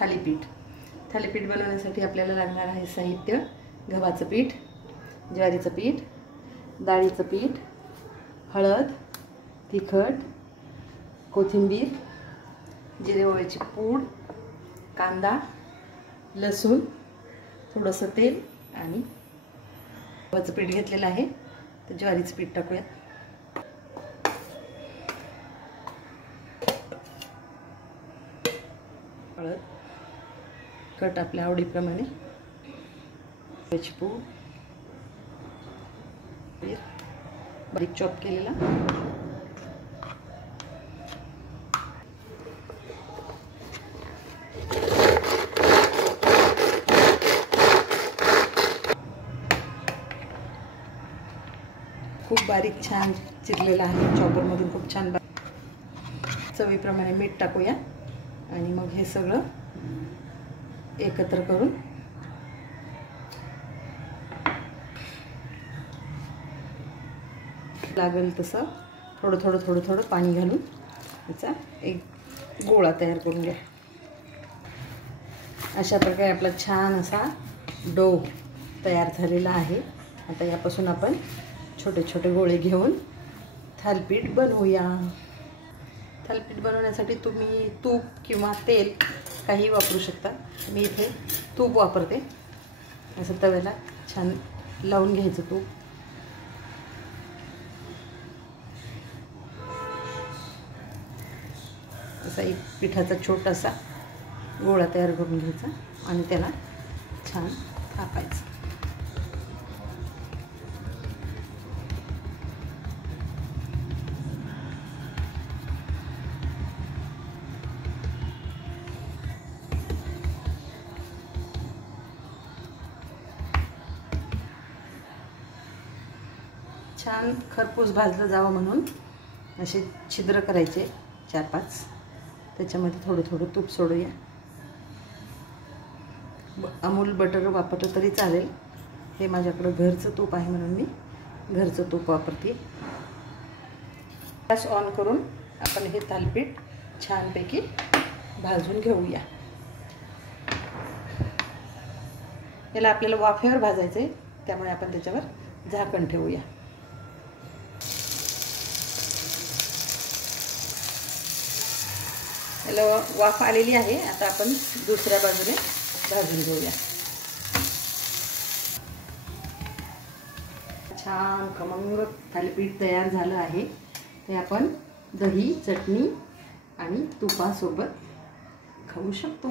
थालीपीठ। थालीपीठ बनवण्यासाठी आपल्याला लागणार आहे साहित्य: गव्हाचं पीठ, ज्वारीचं पीठ, डाळीचं पीठ, हळद, तिखट, कोथिंबीर, जिरे ओव्याची पूड, कांदा, लसूण, थोडंसं तेल आणि गव्हाचं पीठ घेतलेलं आहे. तर ज्वारीचं पीठ टाकूया. हळद, तिखट आपल्या आवडीप्रमाणे, ओव्याची पूड, बारीक चॉप केलेला, खूप बारीक छान चिरलेला आहे. चॉपरमधून खूप छान. चवीप्रमाणे मीठ टाकूया आणि मग हे सगळं एकत्र करून लागेल तसं थोडं थोडं थोडं थोडं पाणी घालून याचा एक गोळा तयार करून घ्या. अशा प्रकारे आपला छान असा डो तयार झालेला आहे. आता यापासून आपण छोटे छोटे गोळे घेऊन थालीपीठ बनवूया. थालीपीठ बनवण्यासाठी तुम्ही तूप किंवा तेल काही वापरू शकता. मी इथे तूप वापरते. असं तव्याला छान लावून घ्यायचं तूप. असा एक पिठाचा छोटासा गोळा तयार करून घ्यायचा आणि त्याला छान थापायचं. छान खरपूस भाजलं जावं म्हणून असे छिद्र करायचे 4-5. त्याच्यामध्ये थोडं थोडं तूप सोडूया. अमूल बटर वापरलं तरी चालेल. हे माझ्याकडं घरचं तूप आहे म्हणून मी घरचं तूप वापरते. गॅस ऑन करून आपण हे थालीपीठ छानपैकी भाजून घेऊया. याला आपल्याला वाफेवर भाजायचं आहे, त्यामुळे आपण त्याच्यावर झाकण ठेवूया. याला वाफ आलेली आहे. आता आपण दुसऱ्या बाजूने भाजून घेऊया. छान खमंग थालीपीठ तयार झालं आहे. ते आपण दही, चटणी आणि तुपासोबत खाऊ शकतो.